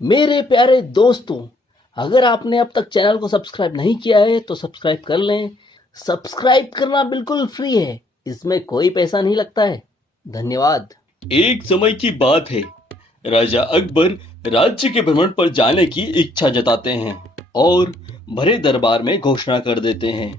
मेरे प्यारे दोस्तों, अगर आपने अब तक चैनल को सब्सक्राइब नहीं किया है तो सब्सक्राइब कर लें। सब्सक्राइब करना बिल्कुल फ्री है, इसमें कोई पैसा नहीं लगता है। धन्यवाद। एक समय की बात है, राजा अकबर राज्य के भ्रमण पर जाने की इच्छा जताते हैं और भरे दरबार में घोषणा कर देते हैं।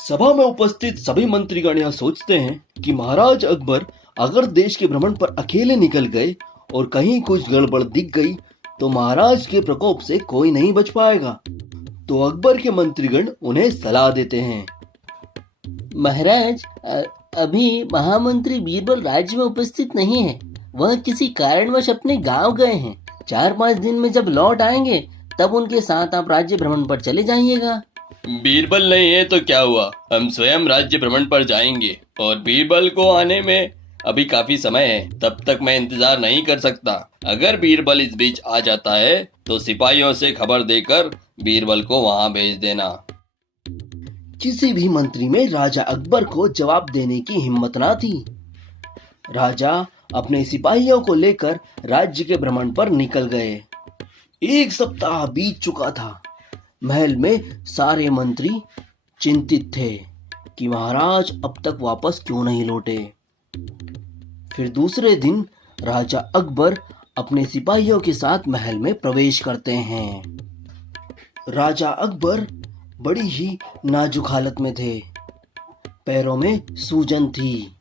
सभा में उपस्थित सभी मंत्रीगण यह सोचते हैं कि महाराज अकबर अगर देश के भ्रमण पर अकेले निकल गए और कहीं कुछ गड़बड़ दिख गई तो महाराज के प्रकोप से कोई नहीं बच पाएगा। तो अकबर के मंत्रीगण उन्हें सलाह देते हैं। महाराज, अभी महामंत्री बीरबल राज्य में उपस्थित नहीं है। वह किसी कारणवश अपने गांव गए हैं। 4-5 दिन में जब लौट आएंगे तब उनके साथ आप राज्य भ्रमण पर चले जाइएगा। बीरबल नहीं है तो क्या हुआ, हम स्वयं राज्य भ्रमण पर जाएंगे और बीरबल को आने में अभी काफी समय है, तब तक मैं इंतजार नहीं कर सकता। अगर बीरबल इस बीच आ जाता है तो सिपाहियों से खबर देकर बीरबल को वहां भेज देना। किसी भी मंत्री में राजा अकबर को जवाब देने की हिम्मत ना थी। राजा अपने सिपाहियों को लेकर राज्य के भ्रमण पर निकल गए। 1 सप्ताह बीत चुका था। महल में सारे मंत्री चिंतित थे कि महाराज अब तक वापस क्यों नहीं लौटे। फिर दूसरे दिन राजा अकबर अपने सिपाहियों के साथ महल में प्रवेश करते हैं। राजा अकबर बड़ी ही नाजुक हालत में थे। पैरों में सूजन थी।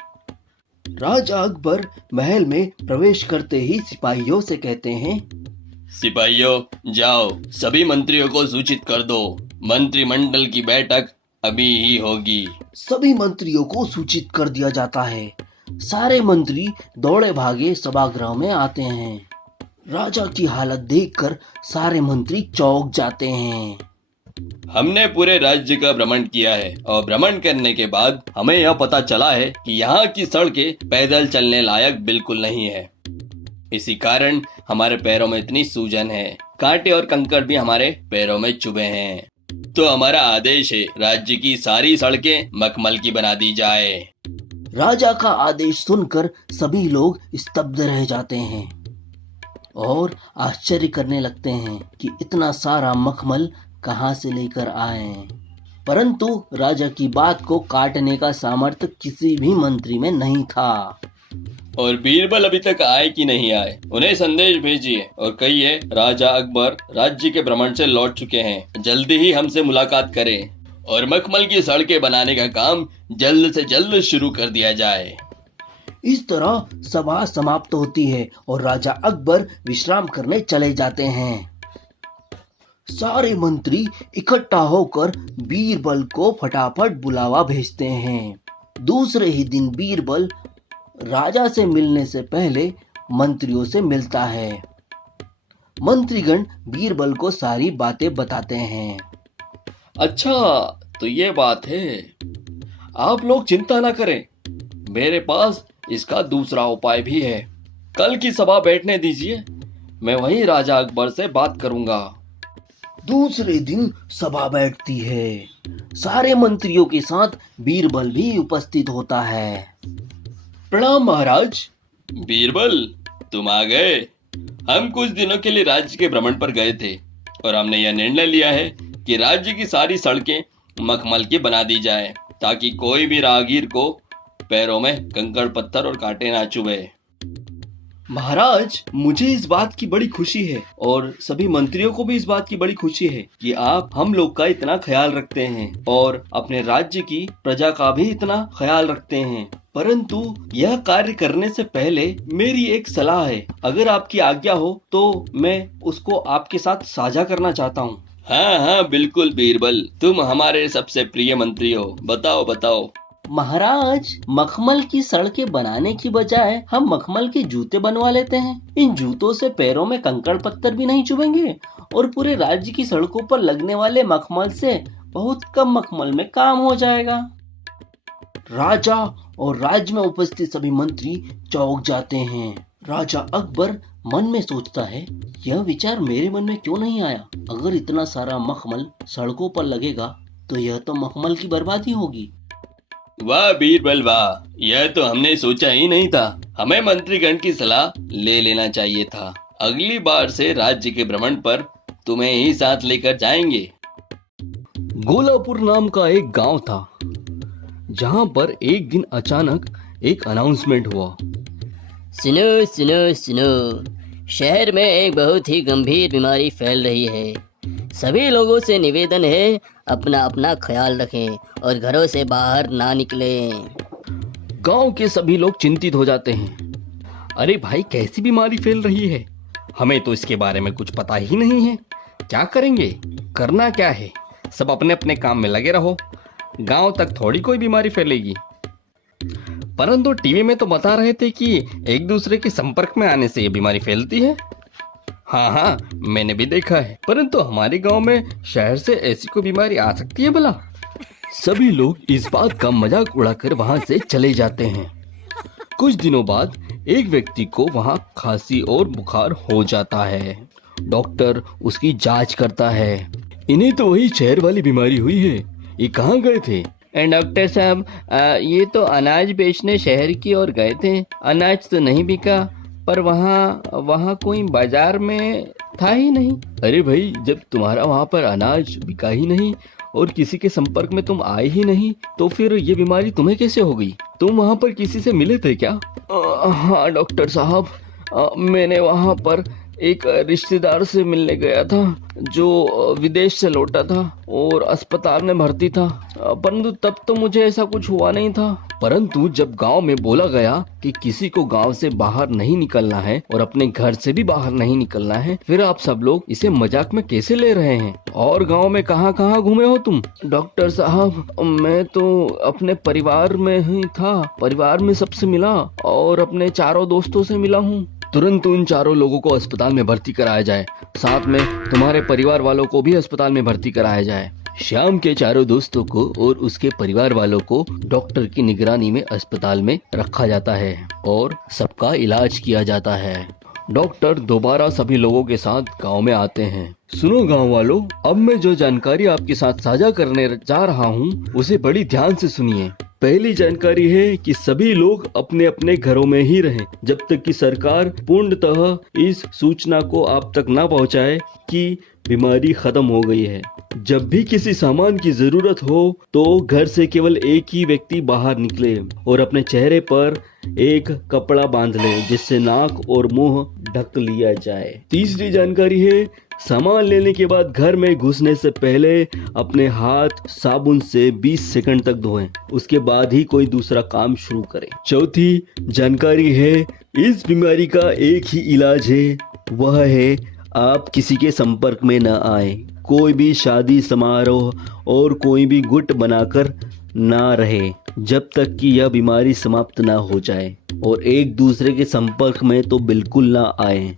राजा अकबर महल में प्रवेश करते ही सिपाहियों से कहते हैं, सिपाहियों, जाओ सभी मंत्रियों को सूचित कर दो, मंत्रिमंडल की बैठक अभी ही होगी। सभी मंत्रियों को सूचित कर दिया जाता है। सारे मंत्री दौड़े भागे सभागृह में आते हैं। राजा की हालत देखकर सारे मंत्री चौंक जाते हैं। हमने पूरे राज्य का भ्रमण किया है और भ्रमण करने के बाद हमें यह पता चला है कि यहाँ की सड़कें पैदल चलने लायक बिल्कुल नहीं है। इसी कारण हमारे पैरों में इतनी सूजन है, कांटे और कंकड़ भी हमारे पैरों में चुभे हैं। तो हमारा आदेश है, राज्य की सारी सड़कें मखमल की बना दी जाए। राजा का आदेश सुनकर सभी लोग स्तब्ध रह जाते हैं और आश्चर्य करने लगते हैं कि इतना सारा मखमल कहां से लेकर आए। परंतु राजा की बात को काटने का सामर्थ्य किसी भी मंत्री में नहीं था। और बीरबल अभी तक आए कि नहीं आए, उन्हें संदेश भेजिए और कहिए राजा अकबर राज्य के भ्रमण से लौट चुके हैं, जल्दी ही हमसे मुलाकात करें और मखमल की सड़कें बनाने का काम जल्द से जल्द शुरू कर दिया जाए। इस तरह सभा समाप्त होती है और राजा अकबर विश्राम करने चले जाते हैं। सारे मंत्री इकट्ठा होकर बीरबल को फटाफट बुलावा भेजते हैं। दूसरे ही दिन बीरबल राजा से मिलने से पहले मंत्रियों से मिलता है। मंत्रीगण बीरबल को सारी बातें बताते हैं। अच्छा, तो ये बात है। आप लोग चिंता ना करें, मेरे पास इसका दूसरा उपाय भी है। कल की सभा बैठने दीजिए, मैं वहीं राजा अकबर से बात करूंगा। दूसरे दिन सभा बैठती है। सारे मंत्रियों के साथ बीरबल भी उपस्थित होता है। प्रणाम महाराज। बीरबल, तुम आ गए। हम कुछ दिनों के लिए राज्य के भ्रमण पर गए थे और हमने यह निर्णय लिया है कि राज्य की सारी सड़कें मखमल की बना दी जाए ताकि कोई भी राहगीर को पैरों में कंकड़ पत्थर और कांटे ना चुभे। महाराज, मुझे इस बात की बड़ी खुशी है और सभी मंत्रियों को भी इस बात की बड़ी खुशी है कि आप हम लोग का इतना ख्याल रखते हैं और अपने राज्य की प्रजा का भी इतना ख्याल रखते हैं। परंतु यह कार्य करने से पहले मेरी एक सलाह है। अगर आपकी आज्ञा हो तो मैं उसको आपके साथ साझा करना चाहता हूँ। हाँ हाँ, बिल्कुल बीरबल, तुम हमारे सबसे प्रिय मंत्री हो, बताओ बताओ। महाराज, मखमल की सड़कें बनाने की बजाय हम मखमल के जूते बनवा लेते हैं। इन जूतों से पैरों में कंकड़ पत्थर भी नहीं चुभेंगे और पूरे राज्य की सड़कों पर लगने वाले मखमल से बहुत कम मखमल में काम हो जाएगा। राजा और राज्य में उपस्थित सभी मंत्री चौंक जाते हैं। राजा अकबर मन में सोचता है, यह विचार मेरे मन में क्यों नहीं आया। अगर इतना सारा मखमल सड़कों पर लगेगा तो यह तो मखमल की बर्बादी होगी। वाह बीरबल वाह, यह तो हमने सोचा ही नहीं था। हमें मंत्रीगण की सलाह ले लेना चाहिए था। अगली बार से राज्य के भ्रमण पर तुम्हें ही साथ लेकर जाएंगे। गोलापुर नाम का एक गांव था, जहां पर एक दिन अचानक एक अनाउंसमेंट हुआ। सुनो सुनो सुनो, शहर में एक बहुत ही गंभीर बीमारी फैल रही है। सभी लोगों से निवेदन है, अपना अपना ख्याल रखें और घरों से बाहर ना निकलें। गांव के सभी लोग चिंतित हो जाते हैं। अरे भाई, कैसी बीमारी फैल रही है? हमें तो इसके बारे में कुछ पता ही नहीं है। क्या करेंगे? करना क्या है? सब अपने अपने काम में लगे रहो। गांव तक थोड़ी कोई बीमारी फैलेगी। परंतु टीवी में तो बता रहे थे कि एक दूसरे के संपर्क में आने से ये बीमारी फैलती है। हाँ, मैंने भी देखा है, परंतु हमारे गांव में शहर से ऐसी कोई बीमारी आ सकती है भला? सभी लोग इस बात का मजाक उड़ाकर वहां से चले जाते हैं। कुछ दिनों बाद एक व्यक्ति को वहां खांसी और बुखार हो जाता है। डॉक्टर उसकी जांच करता है। इन्हें तो वही शहर वाली बीमारी हुई है। ये कहाँ गए थे? डॉक्टर साहब, ये तो अनाज बेचने शहर की ओर गए थे। अनाज तो नहीं बिका, पर वहाँ कोई बाजार में था ही नहीं। अरे भाई, जब तुम्हारा वहाँ पर अनाज बिका ही नहीं और किसी के संपर्क में तुम आए ही नहीं, तो फिर ये बीमारी तुम्हें कैसे हो गई? तुम वहाँ पर किसी से मिले थे क्या? हाँ डॉक्टर साहब, मैंने वहाँ पर एक रिश्तेदार से मिलने गया था जो विदेश से लौटा था और अस्पताल में भर्ती था, परंतु तब तो मुझे ऐसा कुछ हुआ नहीं था। परंतु जब गांव में बोला गया कि किसी को गांव से बाहर नहीं निकलना है और अपने घर से भी बाहर नहीं निकलना है, फिर आप सब लोग इसे मजाक में कैसे ले रहे हैं? और गांव में कहाँ कहाँ घूमे हो तुम? डॉक्टर साहब, मैं तो अपने परिवार में ही था, परिवार में सबसे मिला और अपने चारों दोस्तों से मिला हूँ। तुरंत उन चारों लोगों को अस्पताल में भर्ती कराया जाए, साथ में तुम्हारे परिवार वालों को भी अस्पताल में भर्ती कराया जाए। श्याम के चारों दोस्तों को और उसके परिवार वालों को डॉक्टर की निगरानी में अस्पताल में रखा जाता है और सबका इलाज किया जाता है। डॉक्टर दोबारा सभी लोगों के साथ गांव में आते हैं। सुनो गांव वालों, अब मैं जो जानकारी आपके साथ साझा करने जा रहा हूँ उसे बड़ी ध्यान से सुनिए। पहली जानकारी है कि सभी लोग अपने अपने घरों में ही रहें जब तक कि सरकार पूर्णतः इस सूचना को आप तक ना पहुंचाए कि बीमारी खत्म हो गई है। जब भी किसी सामान की जरूरत हो तो घर से केवल एक ही व्यक्ति बाहर निकले और अपने चेहरे पर एक कपड़ा बांध ले जिससे नाक और मुंह ढक लिया जाए। तीसरी जानकारी है, सामान लेने के बाद घर में घुसने से पहले अपने हाथ साबुन से 20 सेकंड तक धोएं, उसके बाद ही कोई दूसरा काम शुरू करें। चौथी जानकारी है, इस बीमारी का एक ही इलाज है, वह है आप किसी के संपर्क में न आए, कोई भी शादी समारोह और कोई भी गुट बनाकर ना रहे जब तक कि यह बीमारी समाप्त ना हो जाए, और एक दूसरे के संपर्क में तो बिल्कुल ना आए।